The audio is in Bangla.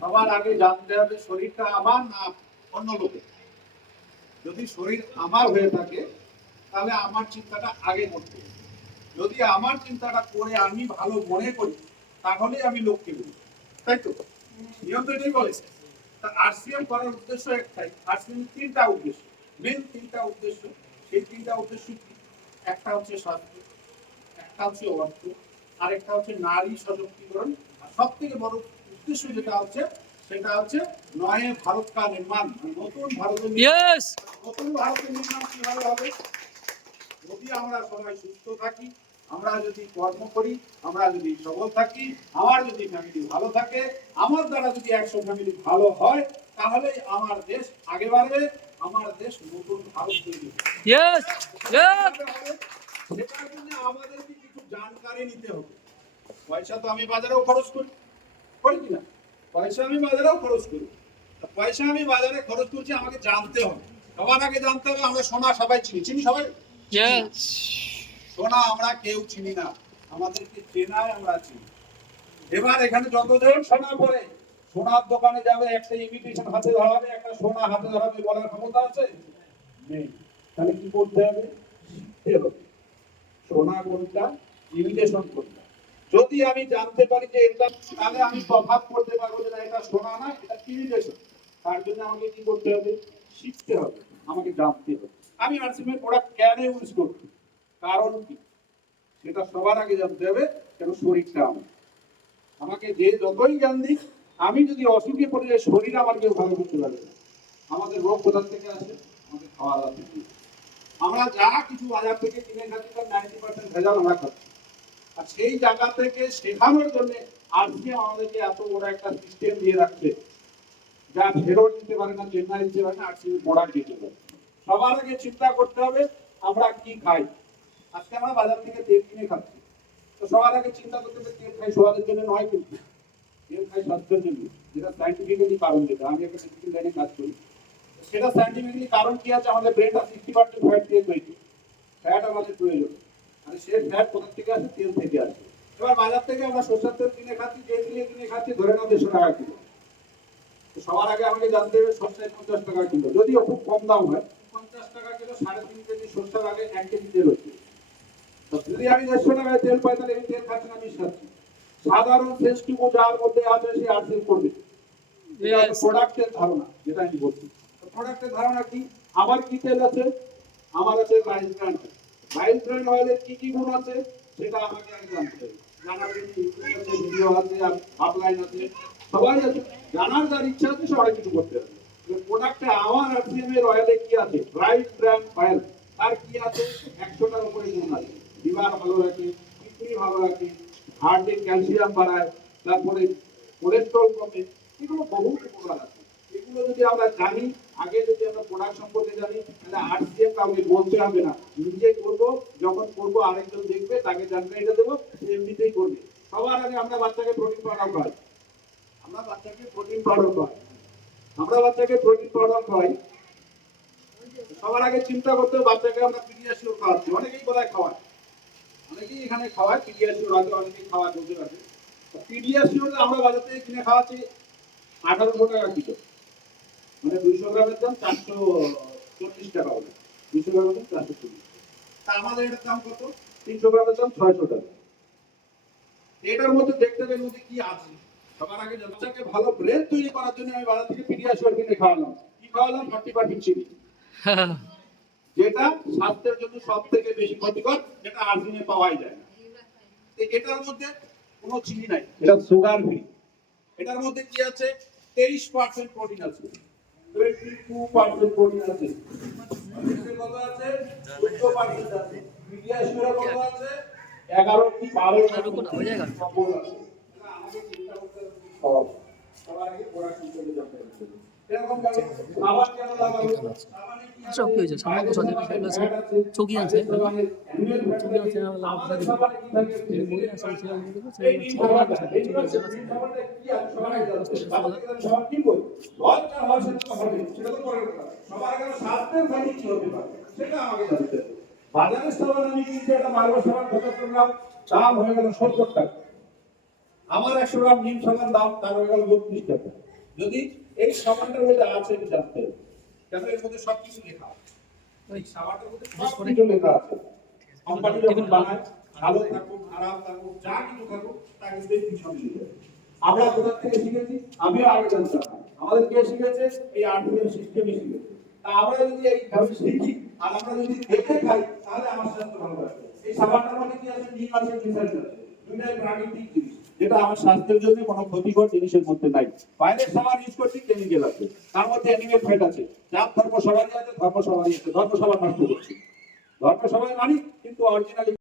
সবার আগে জানতে হবে শরীরটা আমার না অন্য লোকের। যদি শরীর আমার হয়ে থাকে তাহলে আমার চিন্তাটা আগে করতে হবে। যদি আমার চিন্তাটা করে আমি ভালো মনে করি তাহলে আমি লোককে বলি, তাই তো? নিয়ম তো এটাই বলে। তা আরসিএম করার উদ্দেশ্য একটাই। আরসিএম তিনটা উদ্দেশ্য, মেন তিনটা উদ্দেশ্য। সেই তিনটা উদ্দেশ্য কি? একটা হচ্ছে স্বাস্থ্য, একটা হচ্ছে অর্থ, আর একটা হচ্ছে নারী সশক্তিকরণ। আর সব থেকে বড় উদ্দেশ্য যেটা হচ্ছে সেটা হচ্ছে নয় ভারত কা নির্মাণ, নতুন ভারতের নতুন ভারতের নির্মাণ কিভাবে হবে? যদি আমরা সবাই সুস্থ থাকি, আমরা যদি কর্ম করি, আমরা যদি সবল থাকি, আমার যদি ফ্যামিলি ভালো থাকে, আমার দ্বারা যদি 100 ফ্যামিলি ভালো হয়, তাহলে আমার দেশ আগে বাড়বে, আমার দেশ নতুন ভারত তৈরি হবে। সেটার জন্য আমাদেরকে কিছু জানকারি নিতে হবে। পয়সা তো আমি বাজারেও খরচ করি, করি কিনা? পয়সা আমি বাজারেও খরচ করি। পয়সা আমি বাজারে খরচ করছি, আমাকে জানতে হবে। সবার আগে জানতে হবে আমরা সোনা সবাই চিনি, চিনি সবাই? সোনা আমরা কেউ চিনি না, আমাদেরকে চেনায় আমরা চিনি। এবার এখানে যতজন সোনা পরে সোনার দোকানে যাবে, একটা ইমিটেশন হাতে ধরাবে, একটা সোনা হাতে ধরাবে, বলার ক্ষমতা আছে? নেই। তাহলে কি করতে হবে? শিখতে হবে সোনা কোনটা, ইমিটেশন কোনটা। যদি আমি জানতে পারি যে এটা, তাহলে আমি প্রভাব করতে পারবো যে না এটা সোনা না, এটা ইমিটেশন। তার জন্য আমাকে কি করতে হবে? শিখতে হবে, আমাকে জানতে হবে আমি আরসিএমের প্রোডাক্ট কেন ইউজ করব, কারণ কি সেটা সবার আগে জানতে হবে। কেন শরীরটা আমার, আমাকে যে যতই জ্ঞান দিক, আমি যদি অসুখে পড়ে যাই শরীর আমার কেউ ভালো করতে পারবে না। আমাদের রোগ কোথা থেকে আসে? আমাদের খাওয়া দাওয়া থেকে। আমরা যা কিছু বাজার থেকে কিনে খাচ্ছি তার 90% ভেজাল আমরা খাচ্ছি। আর সেই জায়গা থেকে শেখানোর জন্য আজকে আমাদেরকে এত বড় একটা সিস্টেম দিয়ে রাখছে, যা ফেরত দিতে পারে না, চেন্নাই দিতে পারে না, আরসিএম প্রোডাক্ট দিতে পারে। সবার আগে চিন্তা করতে হবে আমরা কি খাই। আজকে আমরা বাজার থেকে তেল কিনে খাচ্ছি, তো সবার আগে চিন্তা করতে হবে তেল খাই স্বাদের জন্য নয়, কিন্তু তেল খাই স্বাস্থ্যের জন্য। যেটা সাইন্টিফিক্যালি কারণ, যেটা আমি একটা মেডিকেল লাইনে কাজ করি, সেটা সাইন্টিফিক্যালি কারণ কি আছে? আমাদের ব্রেনটা 60% ফ্যাট দিয়ে তৈরি, ফ্যাট আমাদের প্রয়োজন। মানে সেই ফ্যাট কোথা থেকে আসে? তেল থেকে আসে। এবার বাজার থেকে আমরা সরষের তেল কিনে খাচ্ছি, যে দিয়ে কিনে খাচ্ছি ধরে নাও 150 টাকা কিলো। সবার আগে আমাকে জানতে হবে সরষে 50 টাকা কিলো, যদিও খুব কম দাম হয়। 50 টাকা কিলো 3.5 কেজি সরষের আগে 1 কেজি তেল হচ্ছে। যদি আমি 150 টাকায় তেল পাই তাহলে আমি তেল খাচ্ছি না, বিষ খাচ্ছি। সাধারণ শেষটুকু যার মধ্যে আছে সে আরসিএম করবে। প্রোডাক্টের ধারণা যেটা আমি বলছি, প্রোডাক্টের ধারণা কি? আমার কি তেল আছে? আমার আছে rice brand oil. Rice brand অয়েলের কি কি গুণ আছে সেটা আমাকে আগে জানতে হবে। জানার জন্য ভিডিও আছে, আপলাইন আছে, সবাই আছে। জানার যার ইচ্ছা আছে সবাই কিছু করতে হবে। প্রোডাক্টে আমার আরসিএম এর অয়েলে কি আছে? Rice brand oil. তার কি আছে? 100টার উপরে গুণ আছে। লিভার ভালো রাখে, কিডনি ভালো রাখে, হার্টের ক্যালসিয়াম বাড়ায়, তারপরে কোলেস্ট্রল কমে, এগুলো বহু উপকার আছে। এগুলো যদি আমরা জানি, আগে যদি আমরা প্রোডাক্ট সম্পর্কে জানি, তাহলে আরসিএম কাউকে বলতে হবে না, নিজে করবো। যখন করবো আরেকজন দেখবে, তাকে জানকারিটা দেবো, সে এমনিতেই করবে। সবার আগে আমরা বাচ্চাকে প্রোটিন পাউডার খাই, আমরা বাচ্চাকে প্রোটিন পাউডার খাই, আমরা বাচ্চাকে প্রোটিন পাউডার খাই। সবার আগে চিন্তা করতে হবে বাচ্চাকে আমরা পিডিয়াশিওর খাওয়াচ্ছি। অনেকেই কোথায় খাওয়ায়, অনেকেই এখানে খাওয়ায় পিডিয়াশিওর আছে, অনেকেই খাওয়ায় বলতে পারে। পিডিয়াশিওর আমরা বাজার থেকে কিনে খাওয়াচ্ছি 1800 টাকা কিলো, মানে 200 গ্রামের দাম 440 টাকা হবে। 200 গ্রামের দাম 440। তা আমাদের এটার দাম কত? 300 গ্রামের দাম 600 টাকা। এটার মধ্যে দেখতে হবে মধ্যে কি আছে। সবার আগে বাচ্চাকে ভালো ব্রেন তৈরি করার জন্য আমি বাজার থেকে পিডিয়াশিওর কিনে খাওয়ালাম। কি খাওয়ালাম? 40% চিনি, যেটা স্বাস্থ্যের জন্য সব থেকে বেশি ক্ষতিকর, যেটা আরসিএমে পাওয়াই যায় না। এটার মধ্যে কোনো চিনি নাই, এটা সুগার ফ্রি। এটার মধ্যে কি আছে? 23% প্রোটিন আছে, 22% প্রোটিন আছে, কত আছে? 14% আছে, পিডিয়াশিওর কত আছে? 11 কি 12% আছে। আমাকে চিন্তা করতে হবে সবার আগে পড়া শুরু করতে যাবে। এরকম ভাবে খাবার কেন লাগাবো? সব কি হয়েছে সামনে বসা যাবে সেগুলো আছে চকি আছে চকি আছে লাভ আছে এই বই আছে সেগুলো দেখো সেগুলো আছে চকি আছে সবার কি বই লজ্জা হওয়ার সাথে হবে, সেটা তো পরের কথা। সবার আগে স্বাস্থ্যের ভালো কি হতে পারে সেটা আমাকে জানতে হবে। বাজারের সাবান আমি কিনছি, একটা মার্বেল সাবান 75 গ্রাম, দাম হয়ে গেল 70 টাকা। আমার 100 গ্রাম নিম সাবান দাম তার হয়ে গেল 32 টাকা। যদি এই সাবানটার মধ্যে আছে এটা জানতে হবে, কেন এর মধ্যে সবকিছু লেখা আছে। এই সাবানটার মধ্যে সবকিছু লেখা আছে। কোম্পানি যখন বানায়, ভালো থাকুক খারাপ থাকুক যা কিছু থাকুক তাকে ডেসক্রিপশন দিতে হবে। আমরা কোথা থেকে শিখেছি? আমিও আগে জানতাম না। আমাদের কে শিখেছে? এই আর্টিফিশিয়াল সিস্টেমই শিখেছে। তা আমরা যদি এইভাবে শিখি আর আমরা যদি দেখে খাই তাহলে আমার স্বাস্থ্য ভালো থাকবে। এই সাবানটার মধ্যে কি আছে? নিম আছে, গ্লিসারিন আছে, দুইটাই প্রাকৃতিক জিনিস, যেটা আমার স্বাস্থ্যের জন্য কোনো ক্ষতিকর জিনিসের মধ্যে নাই। বাইরের সাবান ইউজ করছি কেমিক্যাল আছে, তার মধ্যে অ্যানিমেল ফ্যাট আছে। যার ধর্ম সবারই আছে, ধর্ম সবারই আছে, ধর্ম সবার নষ্ট করছি। ধর্ম সবাই মানি কিন্তু অরিজিনালি